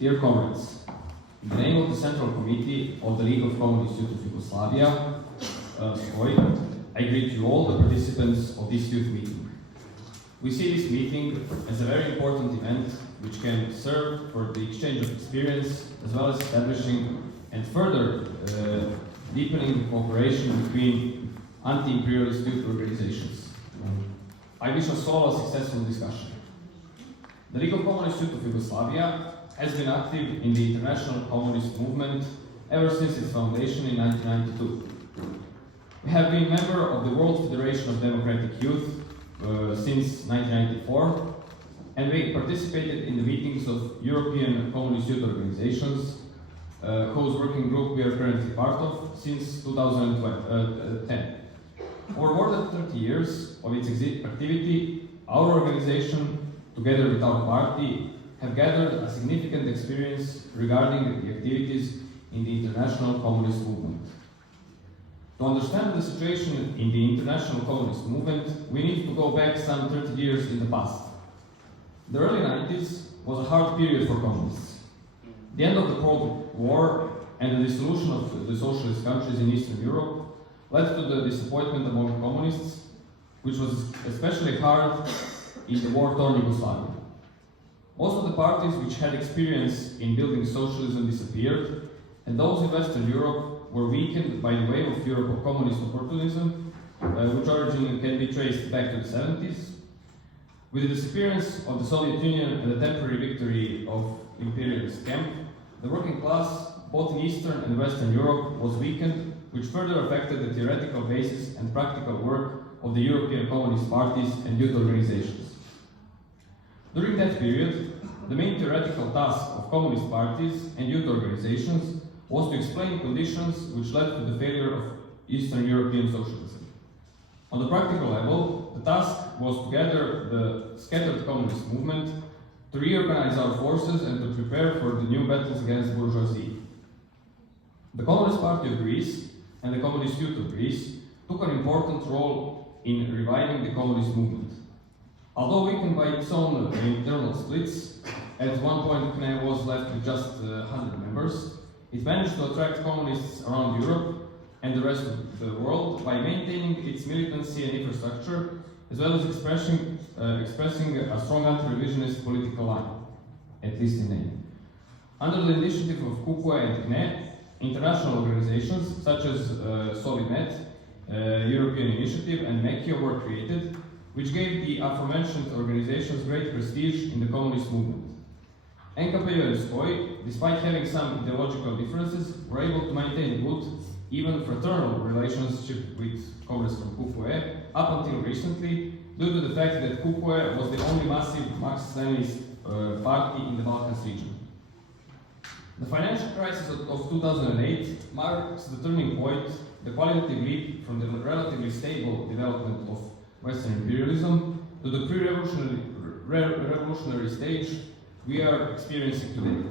Dear comrades, in the name of the Central Committee of the League of Communist Youth of Yugoslavia, SKOJ, I greet you all the participants of this youth meeting. We see this meeting as a very important event which can serve for the exchange of experience as well as establishing and further deepening cooperation between anti-imperialist youth organizations. I wish us all a successful discussion. The League of Communist Youth of Yugoslavia has been active in the international communist movement ever since its foundation in 1992. We have been member of the World Federation of Democratic Youth since 1994, and we participated in the meetings of European Communist Youth Organizations, whose working group we are currently part of since 2010. For more than 30 years of its activity, our organization, together with our party, have gathered a significant experience regarding the activities in the international communist movement. To understand the situation in the international communist movement, we need to go back some 30 years in the past. The early 90s was a hard period for communists. The end of the Cold War and the dissolution of the socialist countries in Eastern Europe led to the disappointment among communists, which was especially hard in the war-torn Yugoslavia. Most of the parties which had experience in building socialism disappeared, and those in Western Europe were weakened by the wave of Europe of communist opportunism, which origin can be traced back to the 70s. With the disappearance of the Soviet Union and the temporary victory of imperialist camp, the working class, both in Eastern and Western Europe, was weakened, which further affected the theoretical basis and practical work of the European communist parties and youth organizations. During that period, the main theoretical task of communist parties and youth organizations was to explain conditions which led to the failure of Eastern European socialism. On the practical level, the task was to gather the scattered communist movement, to reorganize our forces and to prepare for the new battles against bourgeoisie. The Communist Party of Greece and the Communist Youth of Greece took an important role in reviving the communist movement. Although weakened by its own internal splits, at one point CNE was left with just 100 members, it managed to attract communists around Europe and the rest of the world by maintaining its militancy and infrastructure, as well as expressing a strong anti-revisionist political line, at least in name. Under the initiative of KUKUE and CNE, international organizations such as Solinet, European Initiative, and MEKIO were created, which gave the aforementioned organizations great prestige in the communist movement. NKPU and SKOJ, despite having some ideological differences, were able to maintain good, even fraternal relationship with comrades from KUKUE up until recently, due to the fact that KUKUE was the only massive Marxist-Leninist party in the Balkans region. The financial crisis of 2008 marks the turning point, the qualitative leap from the relatively stable development of Western imperialism to the pre-revolutionary stage we are experiencing today.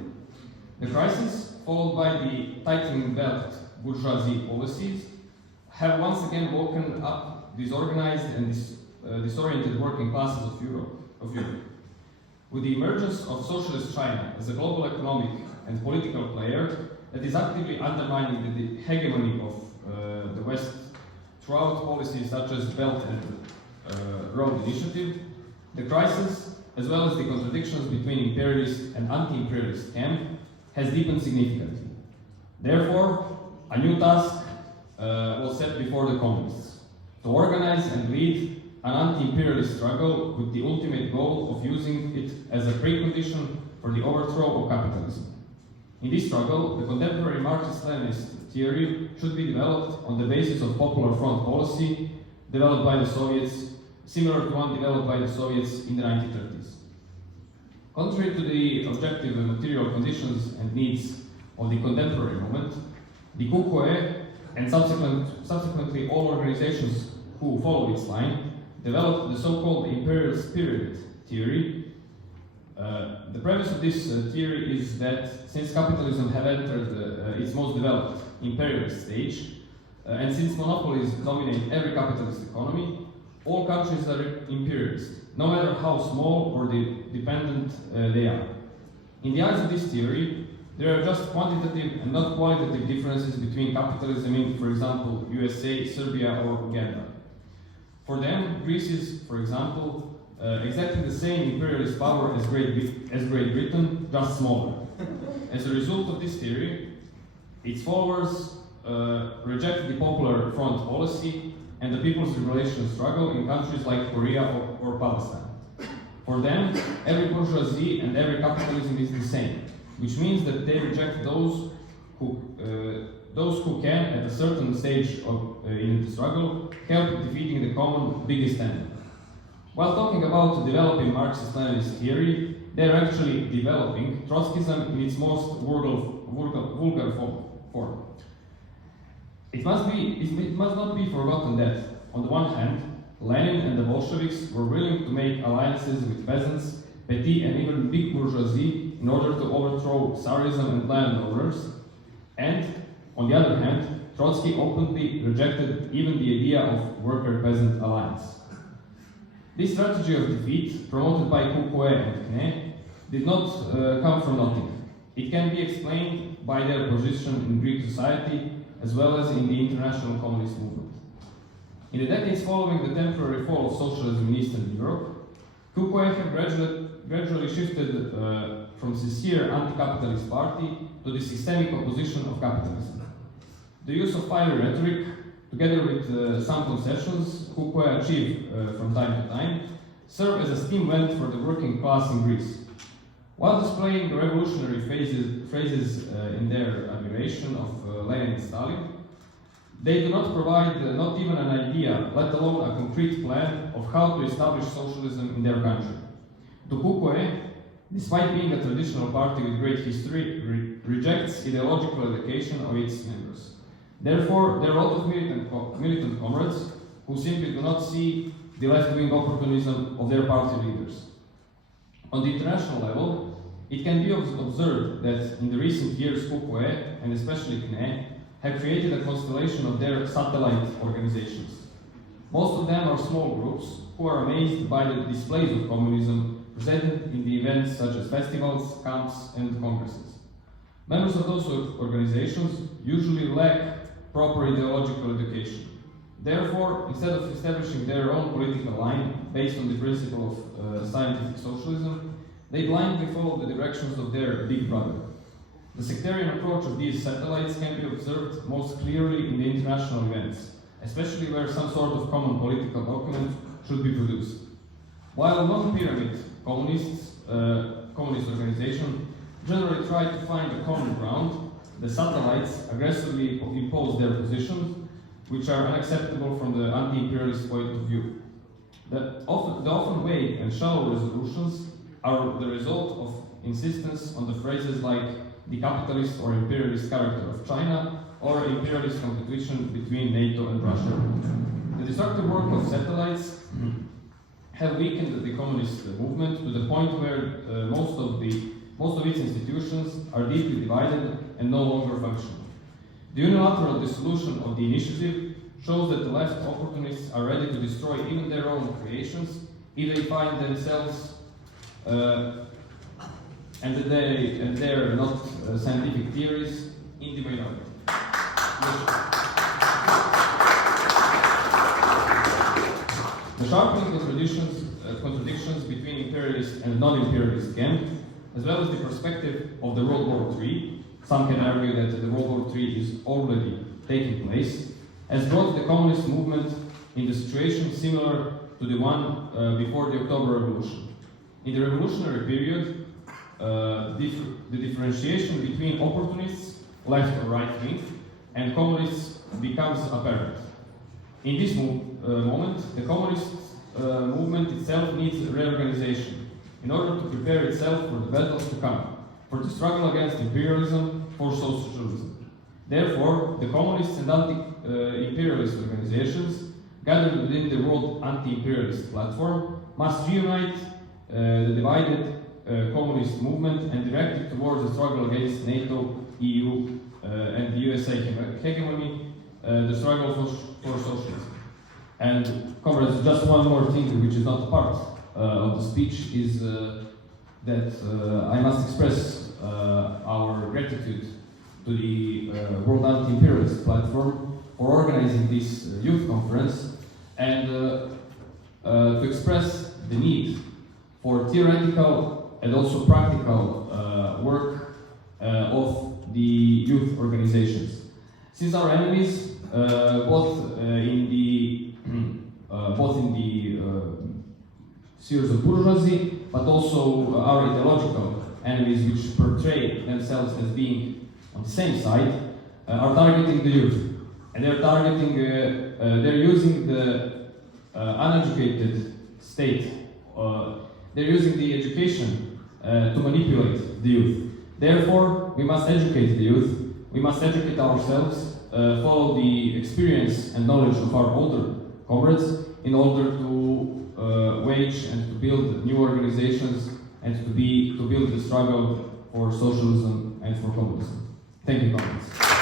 The crisis, followed by the tightening belt bourgeoisie policies, have once again woken up disorganized and disoriented working classes of Europe. With the emergence of socialist China as a global economic and political player that is actively undermining the hegemony of the West throughout policies such as Belt and Road Initiative, the crisis, as well as the contradictions between imperialist and anti-imperialist camp, has deepened significantly. Therefore, a new task was set before the communists, to organize and lead an anti-imperialist struggle with the ultimate goal of using it as a precondition for the overthrow of capitalism. In this struggle, the contemporary Marxist-Leninist theory should be developed on the basis of Popular Front policy developed by the Soviets, similar to one developed by the Soviets in the 1930s. Contrary to the objective and material conditions and needs of the contemporary moment, the KUKUE and subsequently all organizations who follow its line developed the so-called imperial spirit theory. The premise of this theory is that since capitalism have entered its most developed imperialist stage, and since monopolies dominate every capitalist economy, all countries are imperialist, no matter how small or dependent they are. In the eyes of this theory, there are just quantitative and not qualitative differences between capitalism in, for example, USA, Serbia, or Uganda. For them, Greece is, for example, exactly the same imperialist power as Great Britain, just smaller. As a result of this theory, its followers reject the Popular Front policy and the People's Liberation struggle in countries like Korea or Palestine. For them, every bourgeoisie and every capitalism is the same, which means that they reject those who can, at a certain stage in the struggle, help defeating the common biggest enemy. While talking about developing Marxist-Leninist theory, they are actually developing Trotskyism in its most vulgar form. It must not be forgotten that, on the one hand, Lenin and the Bolsheviks were willing to make alliances with peasants, petty and even big bourgeoisie in order to overthrow Tsarism and landowners, and, on the other hand, Trotsky openly rejected even the idea of worker-peasant alliance. This strategy of defeat, promoted by Kukue and Kne, did not come from nothing. It can be explained by their position in Greek society as well as in the international communist movement. In the decades following the temporary fall of socialism in Eastern Europe, Kukue have gradually shifted from sincere anti-capitalist party to the systemic opposition of capitalism. The use of fiery rhetoric, together with some concessions Kukue achieve from time to time, serve as a steam vent for the working class in Greece. While displaying revolutionary phrases in their admiration of Lenin and Stalin, they do not provide not even an idea, let alone a concrete plan of how to establish socialism in their country. To Kukue, despite being a traditional party with great history, rejects ideological education of its members. Therefore, there are a lot of militant comrades who simply do not see the left-wing opportunism of their party leaders. On the international level, it can be observed that in the recent years Kukue, and especially Kne, have created a constellation of their satellite organizations. Most of them are small groups who are amazed by the displays of communism presented in the events such as festivals, camps, and congresses. Members of those organizations usually lack proper ideological education. Therefore, instead of establishing their own political line based on the principle of scientific socialism, they blindly follow the directions of their big brother. The sectarian approach of these satellites can be observed most clearly in the international events, especially where some sort of common political document should be produced. While non-pyramid communist organizations generally try to find a common ground, the satellites aggressively impose their positions, which are unacceptable from the anti-imperialist point of view. The often vague and shallow resolutions are the result of insistence on the phrases like the capitalist or imperialist character of China or imperialist competition between NATO and Russia. The destructive work of satellites have weakened the communist movement to the point where most of its institutions are deeply divided and no longer functional. The unilateral dissolution of the initiative shows that the left opportunists are ready to destroy even their own creations if they find themselves and their not scientific theories in the minority. The sharpening contradictions between imperialist and non-imperialist camp, as well as the perspective of the World War III, some can argue that the World War III is already taking place, has brought the communist movement in a situation similar to the one before the October Revolution. In the revolutionary period, the differentiation between opportunists, left or right wing, and communists becomes apparent. In this moment, the communist movement itself needs reorganization in order to prepare itself for the battles to come, for the struggle against imperialism, for socialism. Therefore, the communist and anti-imperialist organizations gathered within the World Anti-imperialist Platform must reunite the divided communist movement and direct it towards the struggle against NATO, EU, and the USA hegemony, the struggle for socialism. And comrades, just one more thing which is not part of the speech is that I must express gratitude to the World Anti-imperialist Platform for organizing this youth conference and to express the need for theoretical and also practical work of the youth organizations. Since our enemies, both in the spheres of bourgeoisie, but also our ideological enemies, which portray themselves as being on the same side, are targeting the youth, and they're using the uneducated state. They're using the education to manipulate the youth. Therefore, we must educate the youth. We must educate ourselves, follow the experience and knowledge of our older comrades in order to wage and to build new organizations and to build the struggle for socialism and for communism. Thank you, comrades.